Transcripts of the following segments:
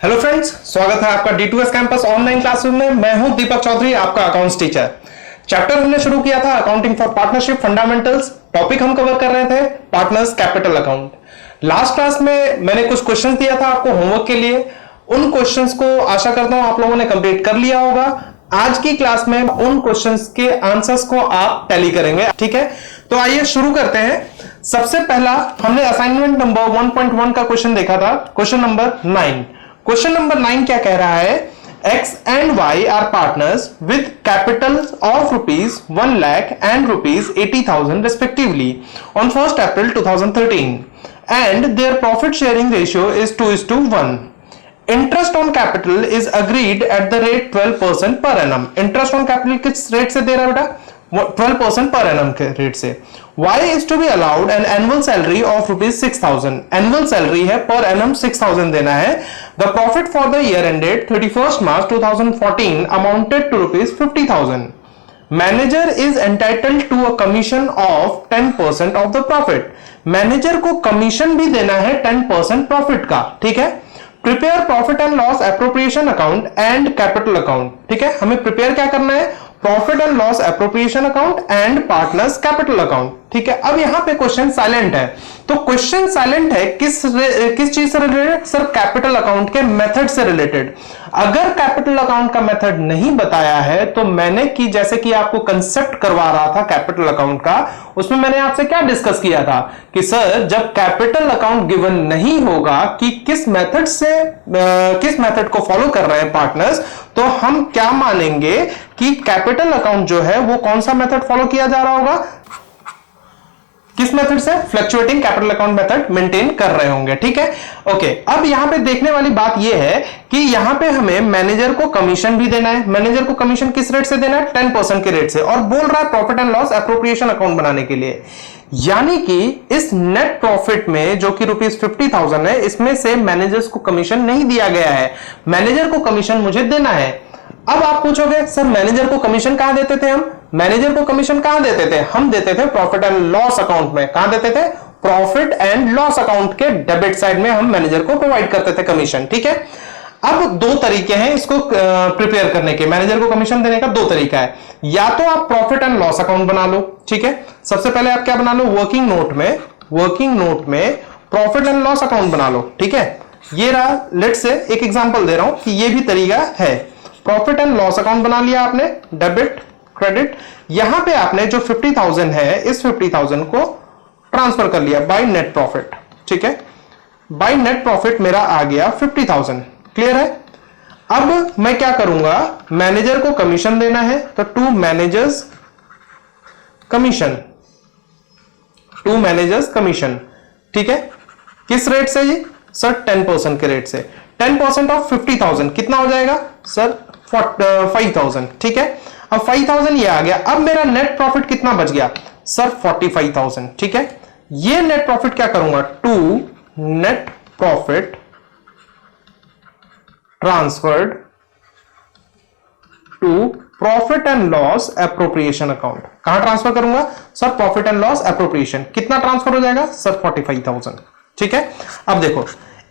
Hello friends, स्वागत है आपका D2S कैंपस ऑनलाइन क्लासरूम में। मैं हूं दीपक चौधरी, आपका अकाउंट्स टीचर। चैप्टर हमने शुरू किया था accounting for partnership fundamentals. Topic हम कवर कर रहे थे partners capital account. Last class में मैंने कुछ क्वेश्चन दिया था आपको होमवर्क के लिए। उन क्वेश्चंस को आशा करता हूं आप लोगों ने कंप्लीट कर लिया होगा। आज की क्लास में उन क्वेश्चंस के आंसर्स को आप टैली करेंगे, ठीक है? तो आइए शुरू करते हैं। सबसे पहला हमने असाइनमेंट नंबर 1.1 का क्वेश्चन देखा था, क्वेश्चन नंबर 9। क्वेश्चन नंबर 9 क्या कह रहा है? X and Y are partners with capitals of rupees 1 lakh and rupees 80,000 respectively on 1st April 2013 and their profit sharing ratio is 2:1. Interest on capital is agreed at the rate 12% per annum. Interest on capital किस rate से दे रहा है बेटा? 12% per annum के rate से। Y is to be allowed an annual salary of rupees 6,000. Annual salary है per annum 6,000 देना है। The profit for the year ended 31st March 2014 amounted to rupees 50,000. Manager is entitled to a commission of 10% of the profit. Manager को commission भी देना है 10% profit का, ठीक है? Prepare profit and loss appropriation account and capital account, ठीक है? हमें प्रिपेयर क्या करना है? Profit and loss appropriation account and partners capital account, ठीक है? अब यहां पे क्वेश्चन साइलेंट है। तो क्वेश्चन साइलेंट है किस चीज से रिलेटेड? सर कैपिटल अकाउंट के मेथड से रिलेटेड। अगर कैपिटल अकाउंट का मेथड नहीं बताया है तो मैंने कि जैसे कि आपको कंसेप्ट करवा रहा था कैपिटल अकाउंट का, उसमें मैंने आपसे क्या डिस्कस किया था कि सर जब कैपिटल अकाउंट गिवन नहीं होगा कि किस मेथड से किस मेथड को फॉलो कर रहे हैं पार्टनर्स, तो हम क्या मानेंगे कि कैपिटल अकाउंट जो है वो कौन सा मेथड फॉलो किया जा रहा होगा? किस मेथड से? Fluctuating capital account method maintain कर रहे होंगे, ठीक है? ओके, अब यहां पे देखने वाली बात यह है कि यहां पे हमें मैनेजर को कमीशन भी देना है। मैनेजर को कमीशन किस रेट से देना है? 10% के रेट से, और बोल रहा है profit and loss appropriation account बनाने के लिए। यानी कि इस नेट प्रॉफिट में जो कि रुपीज 50,000 है, इसमें से मैनेजर्स को कमीशन नहीं दिया गया है। मैनेजर को कमीशन मुझे देना है। अब आप पूछोगे सर मैनेजर को कमीशन कहां देते थे हम? मैनेजर को कमीशन कहां देते थे? हम देते थे प्रॉफिट एंड लॉस अकाउंट में। कहां देते थे? प्रॉफिट एंड लॉस अकाउंट के डेबिट साइड में हम मैनेजर को प्रोवाइड करते थे कमीशन, ठीक है? अब दो तरीके हैं इसको प्रिपेयर करने के। मैनेजर को कमीशन देने का दो तरीका है। या तो आप प्रॉफिट एंड लॉस अकाउंट बना लो, ठीक है? सबसे पहले आप क्या बना लो? वर्किंग नोट में प्रॉफिट एंड लॉस अकाउंट बना लो, ठीक है? ये रहा, लेट से एक एग्जांपल दे रहा हूं कि ये भी तरीका है। प्रॉफिट एंड लॉस अकाउंट बना लिया आपने, डेबिट क्रेडिट। यहां पे आपने जो 50,000 है, इस 50,000 को ट्रांसफर कर लिया बाय नेट प्रॉफिट, ठीक है? बाय नेट प्रॉफिट मेरा आ गया 50,000। क्लियर है? अब मैं क्या करूंगा? मैनेजर को कमीशन देना है, तो टू मैनेजर्स कमीशन, ठीक है? किस रेट से जी? सर 10% के रेट से। 10% ऑफ 50,000 कितना हो जाएगा? सर 5,000, ठीक है? अब 5,000 ये आ गया। अब मेरा नेट प्रॉफिट कितना बच गया? सर 45,000, ठीक है? ये नेट प्रॉफिट क्या करूंगा? To net profit transferred to profit and loss appropriation account. कहां ट्रांसफर करूंगा? Sir profit and loss appropriation. कितना ट्रांसफर हो जाएगा? सर 45,000, ठीक है? अब देखो,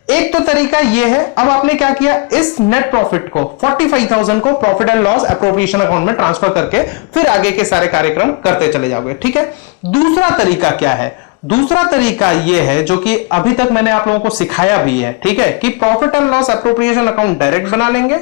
एक तो तरीका यह है। अब आपने क्या किया? इस नेट प्रॉफिट को 45,000 को profit and loss appropriation account में ट्रांसफर करके फिर आगे के सारे कार्यक्रम करते चले जाओगे, ठीक है? दूसरा तरीका क्या है? दूसरा तरीका यह है जो कि अभी तक मैंने आप लोगों को सिखाया भी है, ठीक है? कि profit and loss appropriation account direct बना लेंगे,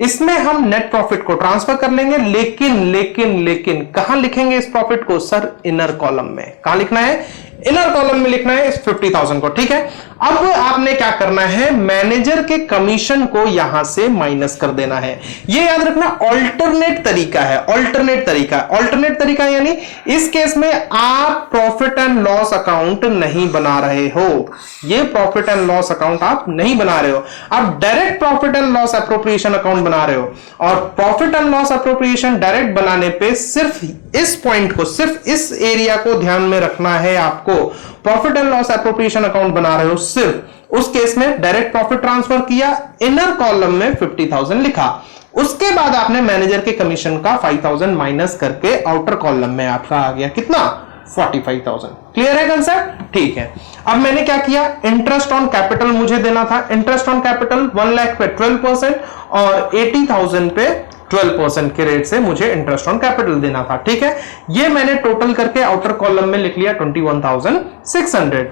इसमें हम नेट प्रॉफिट को ट्रांसफर कर लेंगे, लेकिन कहां लिखेंगे इस प्रॉफिट को? सर इनर कॉलम में। कहां लिखना है? इनर कॉलम में लिखना है इस 50,000 को, ठीक है? अब आपने क्या करना है? मैनेजर के कमीशन को यहां से माइनस कर देना है। ये याद रखना ऑल्टरनेट तरीका है। ऑल्टरनेट तरीका यानी इस केस में आप प्रॉफिट एंड लॉस अकाउंट नहीं बना रहे हो। ये प्रॉफिट एंड लॉस अकाउंट आप नहीं बना रहे हो, आप direct profit and loss appropriation account बना रहे हो। और profit and loss appropriation direct बनाने पे सिर्फ इस पॉइंट को, सिर्फ इस एरिया को ध्यान में रखना है आपको। Profit and loss appropriation account बना रहे हो, सिर्फ उस केस में डायरेक्ट प्रॉफिट ट्रांसफर किया, इनर कॉलम में 50,000 लिखा। उसके बाद आपने मैनेजर के कमीशन का 5,000 माइनस करके आउटर कॉलम में आपका आ गया कितना? 45,000। क्लियर है कंसेप्ट? ठीक है। अब मैंने क्या किया, इंटरेस्ट ऑन कैपिटल मुझे देना था। इंटरेस्ट ऑन कैपिटल 1 लाख पे 12% और 80,000 पे 12% के रेट से मुझे इंटरेस्ट ऑन कैपिटल देना था। ठीक है, ये मैंने टोटल करके आउटर कॉलम में लिख लिया 21,600।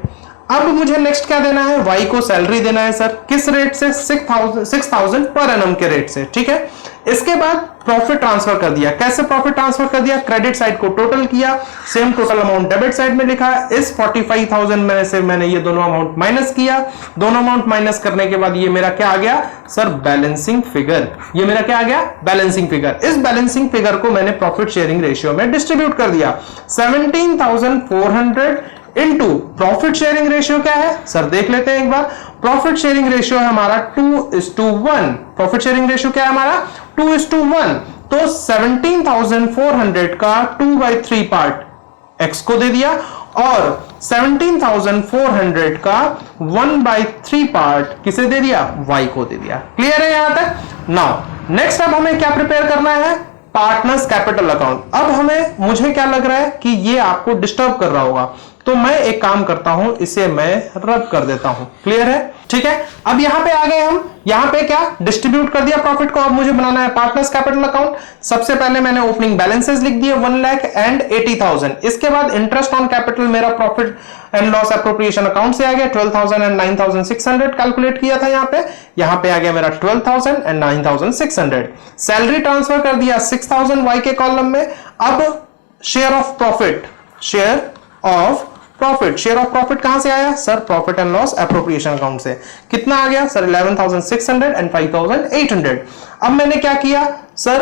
अब मुझे नेक्स्ट क्या देना है, वाई को सैलरी देना है सर, किस रेट से, 6,000 पर एनम के रेट से। ठीक है, इसके बाद प्रॉफिट ट्रांसफर कर दिया। कैसे प्रॉफिट ट्रांसफर कर दिया, क्रेडिट साइड को टोटल किया, same total amount debit side में लिखा। इस 45,000 में से मैंने ये दोनों अमाउंट माइनस किया। दोनों अमाउंट माइनस करने के बाद ये मेरा क्या आ गया सर, बैलेंसिंग फिगर। ये मेरा क्या आ गया, बैलेंसिंग फिगर। इस बैलेंसिंग फिगर को मैंने प्रॉफिट शेयरिंग रेशियो में डिस्ट्रीब्यूट कर दिया। 17,400 इनटू प्रॉफिट शेयरिंग रेशियो क्या है सर, देख लेते हैं एक बार। प्रॉफिट शेयरिंग रेशियो है हमारा 2:1। प्रॉफिट शेयरिंग रेशियो क्या है हमारा, 2:1। तो 17,400 का 2/3 पार्ट एक्स को दे दिया और 17,400 का 1/3 पार्ट किसे दे दिया, वाई को दे दिया। क्लियर है यहां तक? नाउ नेक्स्ट अब हमें क्या प्रिपेयर करना है, पार्टनर्स कैपिटल अकाउंट। अब मुझे क्या लग रहा है कि ये आपको डिस्टर्ब कर रहा होगा, तो मैं एक काम करता हूं, इसे मैं रब कर देता हूं। क्लियर है? ठीक है, अब यहां पे आ गए हम। यहां पे क्या डिस्ट्रीब्यूट कर दिया प्रॉफिट को। अब मुझे बनाना है पार्टनर्स कैपिटल अकाउंट। सबसे पहले मैंने ओपनिंग बैलेंसेस लिख दिए 1 लाख एंड 80,000। इसके बाद इंटरेस्ट ऑन कैपिटल मेरा profit and loss appropriation account से आ गया 12,000 एंड 9,600 कैलकुलेट किया था यहां पे आ गया मेरा 12,000 एंड 9,600। सैलरी ट्रांसफर कर दिया 6,000 वाई के कॉलम में। अब share of profit, share of profit कहां से आया sir, profit and loss appropriation account से। कितना आ गया सर, 11,600 एंड 5,800। अब मैंने क्या किया सर,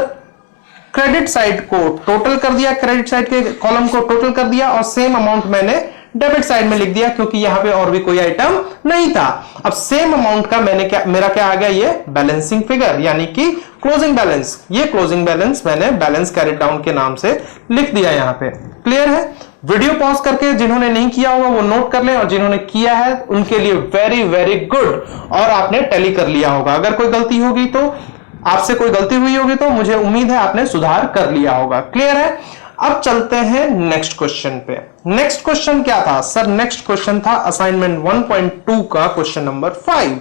क्रेडिट साइड को टोटल कर दिया, क्रेडिट साइड के कॉलम को टोटल कर दिया और सेम अमाउंट मैंने डेबिट साइड में लिख दिया क्योंकि यहां पे और भी कोई आइटम नहीं था। अब सेम अमाउंट का मेरा क्या आ गया, ये बैलेंसिंग फिगर यानी कि क्लोजिंग बैलेंस। ये क्लोजिंग बैलेंस मैंने बैलेंस कैरिड डाउन के नाम से लिख दिया यहां पे। क्लियर है? वीडियो पॉज करके जिन्होंने नहीं किया होगा वो नोट कर लें और जिन्होंने किया है उनके लिए वेरी वेरी गुड, और आपने टैली कर लिया होगा। अगर कोई गलती होगी तो, आपसे कोई गलती हुई होगी तो मुझे उम्मीद है आपने सुधार कर लिया होगा। क्लियर है? अब चलते हैं नेक्स्ट क्वेश्चन पे। नेक्स्ट क्वेश्चन क्या था सर, नेक्स्ट क्वेश्चन था असाइनमेंट 1.2 का क्वेश्चन नंबर 5।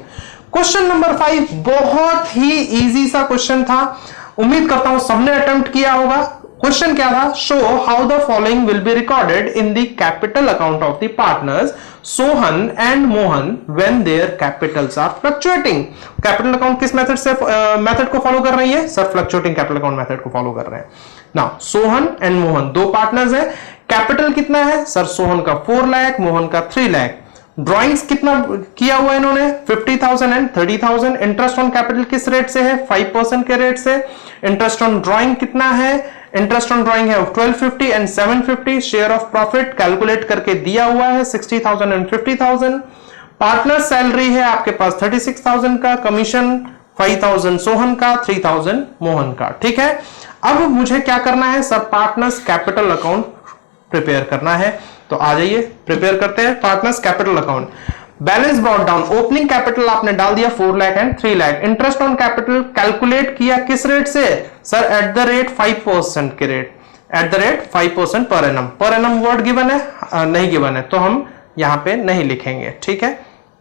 क्वेश्चन नंबर 5 बहुत ही इजी सा क्वेश्चन था, उम्मीद करता हूं सबने अटेम्प्ट किया होगा। क्वेश्चन क्या था, show how the following will be recorded in the capital account of the partners Sohan and Mohan when their capitals are fluctuating. Capital account किस मेथड से मेथड को फॉलो कर रही है sir, fluctuating capital account method को follow कर रहे हैं। नाउ सोहन एंड मोहन दो पार्टनर्स हैं। कैपिटल कितना है सर, सोहन का 4 लाख, मोहन का 3 लाख। ड्रॉइंग्स कितना किया हुआ है इन्होंने, 50,000 एंड 30,000। इंटरेस्ट ऑन कैपिटल किस रेट से है, 5% के रेट से। इंटरेस्ट ऑन ड्रॉइंग कितना है, इंटरेस्ट ऑन ड्रॉइंग है 1250 and 750। Share of profit calculate करके दिया हुआ है 60,000 एंड 50,000। पार्टनर सैलरी है आपके पास 36,000 का, कमीशन 5,000 सोहन का, 3,000 मोहन का। ठीक है, अब मुझे क्या करना है sir, partners capital account prepare करना है। तो आ जाइए प्रिपेयर करते हैं partners capital account. Balance brought down, opening capital आपने डाल दिया 4 lakh and 3 lakh. Interest on capital calculate किया किस रेट से सर, एट द रेट 5% के rate, at the rate 5% per annum. Per annum word given है नहीं गिवन है तो हम यहां पे नहीं लिखेंगे। ठीक है,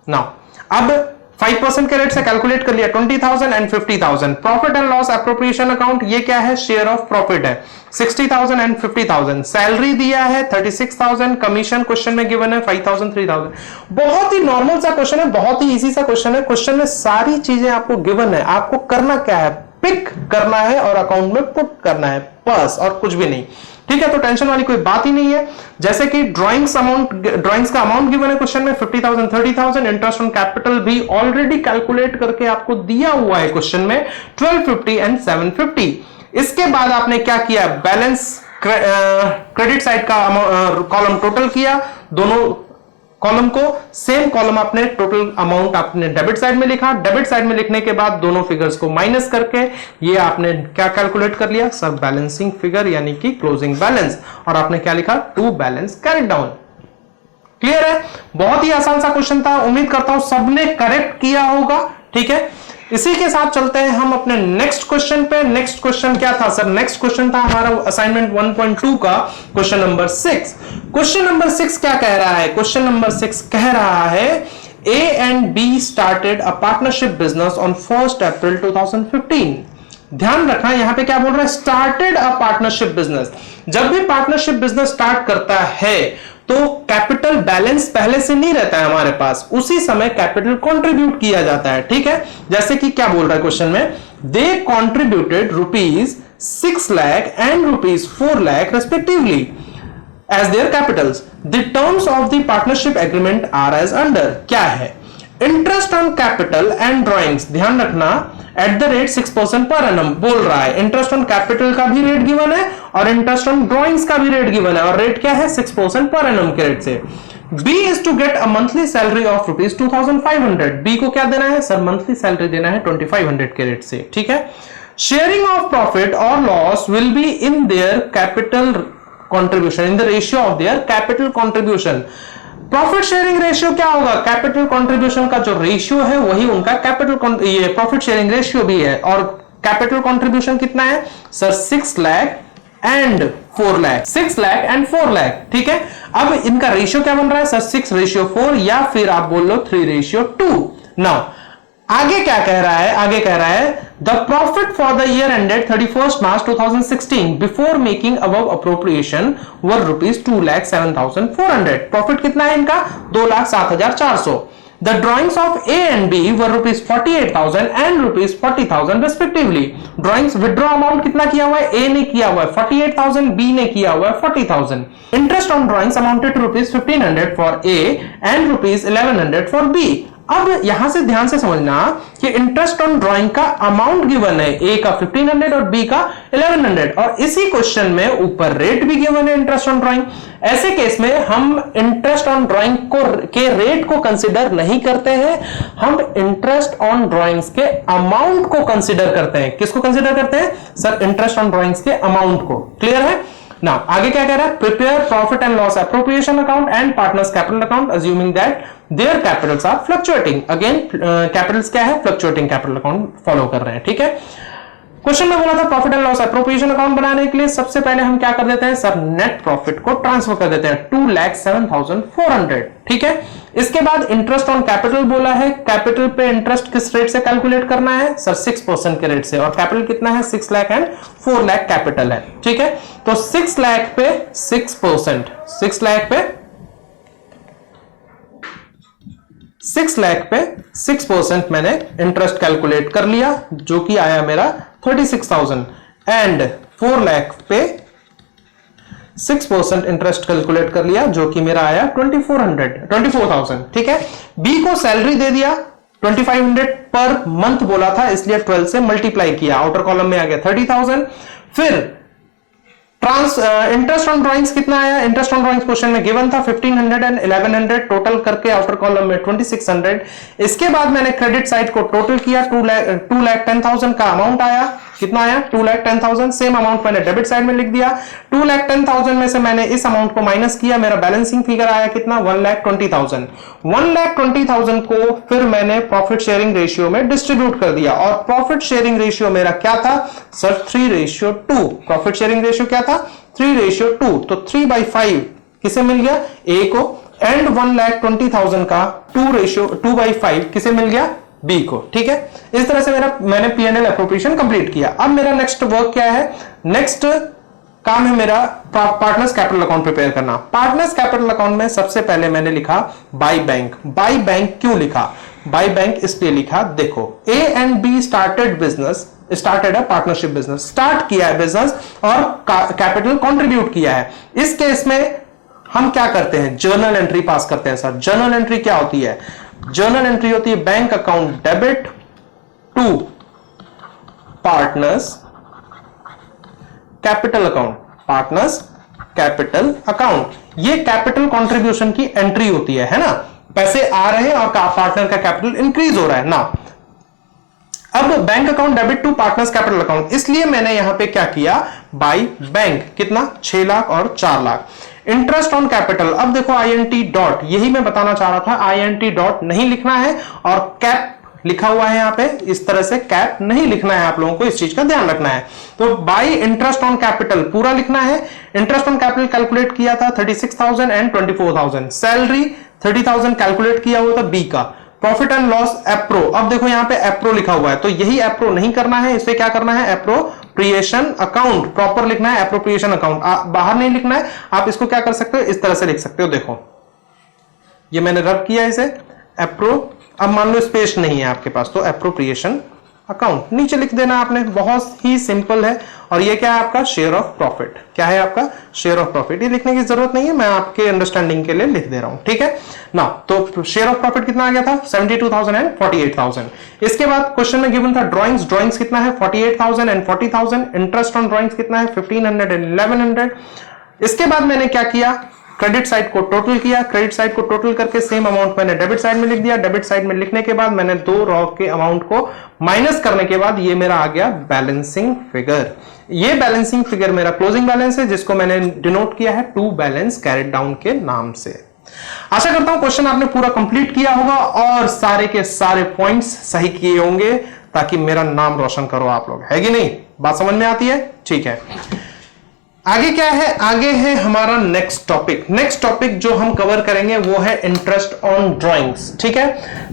नाउ अब 5% के रेट से कैलकुलेट कर लिया 20,000 and 50,000। Profit and loss appropriation account, ये क्या है, शेयर ऑफ प्रॉफिट है 60,000 एंड 50,000। सैलरी दिया है 36,000, कमीशन क्वेश्चन में गिवन है 5,000 3,000। बहुत ही नॉर्मल सा क्वेश्चन है, बहुत ही इजी सा क्वेश्चन है। क्वेश्चन में सारी चीजें आपको गिवन है, आपको करना क्या है, पिक करना है और अकाउंट में पुट करना है बस, और कुछ भी नहीं। ठीक है, तो टेंशन वाली कोई बात ही नहीं है। जैसे कि ड्राइंग्स का अमाउंट गिवन है क्वेश्चन में 50,000 30,000। इंटरेस्ट ऑन कैपिटल भी ऑलरेडी कैलकुलेट करके आपको दिया हुआ है क्वेश्चन में 1250 एंड 750। इसके बाद आपने क्या किया, बैलेंस क्रेडिट साइड का कॉलम टोटल किया, दोनों कॉलम को सेम कॉलम आपने टोटल अमाउंट आपने डेबिट साइड में लिखा। डेबिट साइड में लिखने के बाद दोनों फिगर्स को माइनस करके ये आपने क्या कैलकुलेट कर लिया सर, बैलेंसिंग फिगर यानी कि क्लोजिंग बैलेंस, और आपने क्या लिखा, to balance carried down. Clear है? बहुत ही आसान सा क्वेश्चन था, उम्मीद करता हूं सबने करेक्ट किया होगा। ठीक है, इसी के साथ चलते हैं हम अपने नेक्स्ट क्वेश्चन पे। नेक्स्ट क्वेश्चन क्या था सर? नेक्स्ट क्वेश्चन था हमारा असाइनमेंट 1.2 का क्वेश्चन नंबर 6। क्वेश्चन नंबर 6 क्या कह रहा है? क्वेश्चन नंबर 6 कह रहा है A and B started a partnership business on 1st April 2015। ध्यान रखना यहां पे क्या बोल रहा है? Started a partnership business. जब भी पार्टनरशिप बिजनेस स्टार्ट करता है तो कैपिटल बैलेंस पहले से नहीं रहता है हमारे पास, उसी समय कैपिटल कंट्रीब्यूट किया जाता है। ठीक है, जैसे कि क्या बोल रहा है क्वेश्चन में, they contributed ₹6 lakh and ₹4 lakh respectively as their capitals. The terms of the partnership agreement are as under। क्या है? Interest on capital and drawings, ध्यान रखना, at the rate 6% per annum बोल रहा है। इंटरेस्ट ऑन कैपिटल का भी रेट गिवन है और इंटरेस्ट ऑन ड्रॉइंग्स का भी रेट गिवन है, और रेट क्या है? 6% पर annum के रेट से। B is to get a monthly salary of ₹2,500। B को क्या देना है सर? मंथली सैलरी देना है 2,500 के रेट से। ठीक है, शेयरिंग ऑफ प्रॉफिट और loss will be in their capital contribution in the ratio of their capital contribution। Profit sharing ratio क्या होगा? कैपिटल कंट्रीब्यूशन का जो रेशियो है वही उनका कैपिटल ये प्रॉफिट शेयरिंग रेशियो भी है। और कैपिटल कंट्रीब्यूशन कितना है sir? 6 lakh and 4 lakh. 6 lakh and 4 lakh. ठीक है, अब इनका रेशियो क्या बन रहा है सर? 6:4 या फिर आप बोल लो 3:2। नाउ आगे क्या कह रहा है? आगे कह रहा है the profit for the year ended 31 March 2016 before making above appropriation were ₹2,07,400। Profit कितना है इनका? 2,07,400। The drawings of A and B were ₹48,000 and ₹40,000 respectively. Drawings withdraw amount कितना किया हुआ है? ए ने किया हुआ है 48,000, बी ने किया हुआ है 40,000। Interest on drawings amounted to ₹1,500 for A and ₹1,100 for B. अब यहां से ध्यान से समझना कि इंटरेस्ट ऑन ड्राइंग का अमाउंट गिवन है, ए का 1500 और बी का 1100, और इसी क्वेश्चन में ऊपर रेट भी गिवन है इंटरेस्ट ऑन ड्राइंग। ऐसे केस में हम इंटरेस्ट ऑन ड्राइंग के रेट को कंसीडर नहीं करते हैं, हम इंटरेस्ट ऑन ड्राइंग्स के अमाउंट को कंसीडर करते हैं। किसको कंसीडर करते हैं सर? इंटरेस्ट ऑन ड्राइंग्स के अमाउंट को। क्लियर है ना? आगे क्या कह रहा है? Prepare profit and loss appropriation account and partners capital account assuming that their capitals are fluctuating. Again capitals क्या है? फ्लक्चुएटिंग कैपिटल अकाउंट फॉलो कर रहे हैं। ठीक है, क्वेश्चन में बोला था profit and loss appropriation account बनाने के लिए सबसे पहले हम क्या कर देते हैं सर? नेट प्रॉफिट को ट्रांसफर कर देते हैं 2,07,400। ठीक है, इसके बाद इंटरेस्ट ऑन कैपिटल बोला है। कैपिटल पे इंटरेस्ट किस रेट से कैलकुलेट करना है सर? 6% के रेट से, और कैपिटल कितना है? 6 लाख एंड 4 लाख कैपिटल है। ठीक है, तो 6 लाख पे 6%, 6 लाख पे 6% मैंने इंटरेस्ट कैलकुलेट कर लिया, जो कि आया मेरा 36,000, एंड 4 लाख पे 6% इंटरेस्ट कैलकुलेट कर लिया, जो कि मेरा आया 24,000। ठीक है, बी को सैलरी दे दिया 2,500 पर मंथ बोला था, इसलिए 12 से मल्टीप्लाई किया, आउटर कॉलम में आ गया 30,000। फिर इंटरेस्ट ऑन ड्रॉइंग्स कितना आया? इंटरेस्ट ऑन ड्रॉइंग्स क्वेश्चन में गिवन था 1,500 एंड 1,100, टोटल करके आउटर कॉलम में 2,600। इसके बाद मैंने क्रेडिट साइड को टोटल किया, 2,10,000 का अमाउंट आया। कितना आया? 2,10,000। सेम अमाउंट मैंने डेबिट साइड में लिख दिया। 2,10,000 में से मैंने इस अमाउंट को माइनस किया, मेरा बैलेंसिंग फिगर आया कितना? 1,20,000। 1,20,000 को फिर मैंने प्रॉफिट शेयरिंग रेशियो में डिस्ट्रीब्यूट कर दिया, और प्रॉफिट शेयरिंग रेशियो मेरा क्या था सर? 3:2। प्रॉफिट शेयरिंग रेशियो क्या था? 3:2। तो 3/5 किसे मिल गया? ए को, एंड 1,20,000 का 2/5 किसे मिल गया? बी को। ठीक है, इस तरह से मैंने P&L एप्रोप्रिएशन कंप्लीट किया। अब मेरा नेक्स्ट वर्क क्या है? नेक्स्ट काम है मेरा पार्टनर्स कैपिटल अकाउंट प्रिपेयर करना। पार्टनर्स कैपिटल अकाउंट में सबसे पहले मैंने लिखा बाय बैंक। बाय बैंक क्यों लिखा? बाय बैंक इसलिए लिखा, देखो ए and be started a partnership business, start किया है बिजनेस और कैपिटल कंट्रीब्यूट किया है। इस केस में हम क्या करते हैं? जर्नल एंट्री पास करते हैं सर। जर्नल एंट्री क्या होती है? जर्नल एंट्री होती है bank account debit to partners capital account, partners capital account. ये कैपिटल कंट्रीब्यूशन की एंट्री होती है ना? पैसे आ रहे हैं और पार्टनर का कैपिटल इंक्रीज हो रहा है ना। अब bank account debit to partners capital account, इसलिए मैंने यहां पे क्या किया? By bank. कितना? 6 लाख और 4 लाख। इंटरेस्ट ऑन कैपिटल, अब देखो INT डॉट, यही मैं बताना चाह रहा था, INT डॉट नहीं लिखना है और लिखा हुआ है यहाँ पे, इस तरह से कैप नहीं लिखना है, आप लोगों को इस चीज का ध्यान रखना है। तो बाय इंटरेस्ट ऑन कैपिटल पूरा लिखना है। इंटरेस्ट ऑन कैपिटल कैलकुलेट किया था 36,000 एंड 24,000। सैलरी 30,000 कैलकुलेट किया हुआ था बी का। प्रॉफिट एंड लॉस एप्रो, अब देखो यहाँ पे एप्रो लिखा हुआ है, तो यही एप्रो नहीं करना है, इसे क्या करना है, एप्रोप्रिएशन अकाउंट प्रॉपर लिखना है, एप्रोप्रिएशन अकाउंट बाहर नहीं लिखना है। आप इसको क्या कर सकते हो, इस तरह से लिख सकते हो। देखो ये मैंने रब किया इसे एप्रो, अब मान लो स्पेस नहीं है आपके पास, तो एप्रोप्रिएशन अकाउंट नीचे लिख देना आपने, बहुत ही सिंपल है। और ये क्या है आपका शेयर ऑफ प्रॉफिट, क्या है आपका शेयर ऑफ प्रॉफिट, ये लिखने की जरूरत नहीं है, मैं आपके अंडरस्टैंडिंग के लिए लिख दे रहा हूं, ठीक है ना। तो शेयर ऑफ प्रॉफिट कितना आ गया था 72,000 एंड 48,000। इसके बाद क्वेश्चन में गिवन था ड्राइंग्स कितना है 48,000 एंड 40,000। इंटरेस्ट ऑन ड्राइंग्स कितना है 1,500 एंड 1,100। इसके बाद मैंने क्या किया, क्रेडिट साइड को टोटल किया, क्रेडिट साइड को टोटल करके सेम अमाउंट मैंने डेबिट साइड में लिख दिया। डेबिट साइड में लिखने के बाद मैंने 2 रॉ के अमाउंट को माइनस करने के बाद ये मेरा आ गया बैलेंसिंग फिगर। ये बैलेंसिंग फिगर मेरा क्लोजिंग बैलेंस है, जिसको मैंने डिनोट किया है टू बैलेंस कैरिड डाउन के नाम से। आशा करता हूं क्वेश्चन आपने पूरा कंप्लीट किया होगा और सारे के सारे पॉइंट्स सही किए होंगे, ताकि मेरा नाम रोशन करो आप लोग, है कि नहीं, बात समझ में आती है, ठीक है। आगे क्या है, आगे है हमारा नेक्स्ट टॉपिक जो हम कवर करेंगे वो है इंटरेस्ट ऑन ड्राइंग्स, ठीक है।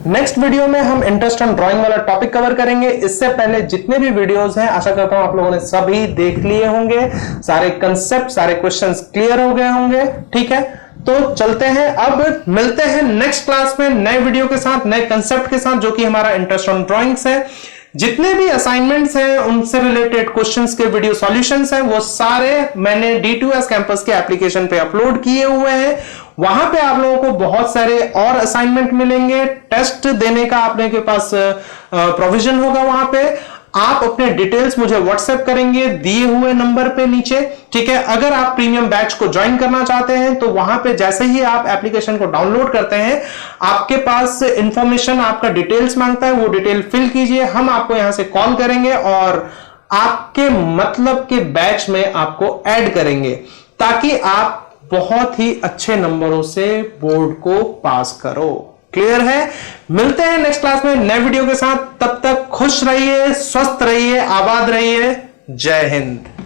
नेक्स्ट वीडियो में हम इंटरेस्ट ऑन ड्राइंग वाला टॉपिक कवर करेंगे। इससे पहले जितने भी वीडियोस हैं आशा करता हूं आप लोगों ने सभी देख लिए होंगे, सारे कंसेप्ट सारे क्वेश्चंस क्लियर हो गए होंगे, ठीक है। तो चलते हैं, अब मिलते हैं नेक्स्ट क्लास में नए वीडियो के साथ, नए कंसेप्ट के साथ, जो कि हमारा इंटरेस्ट ऑन ड्राइंग्स है। जितने भी असाइनमेंट्स हैं उनसे रिलेटेड क्वेश्चंस के वीडियो सॉल्यूशंस हैं, वो सारे मैंने D2S कैंपस के एप्लीकेशन पे अपलोड किए हुए हैं। वहां पे आप लोगों को बहुत सारे और असाइनमेंट मिलेंगे, टेस्ट देने का आपने के पास प्रोविजन होगा। वहां पे आप अपने डिटेल्स मुझे व्हाट्सएप करेंगे दिए हुए नंबर पे नीचे, ठीक है। अगर आप प्रीमियम बैच को ज्वाइन करना चाहते हैं तो वहां पे जैसे ही आप एप्लीकेशन को डाउनलोड करते हैं, आपके पास इंफॉर्मेशन आपका डिटेल्स मांगता है, वो डिटेल फिल कीजिए, हम आपको यहां से कॉल करेंगे और आपके मतलब के बैच में आपको ऐड करेंगे, ताकि आप बहुत ही अच्छे नंबरों से बोर्ड को पास करो। क्लियर है, मिलते हैं नेक्स्ट क्लास में नए वीडियो के साथ, तब तक खुश रहिए, स्वस्थ रहिए, आबाद रहिए, जय हिंद।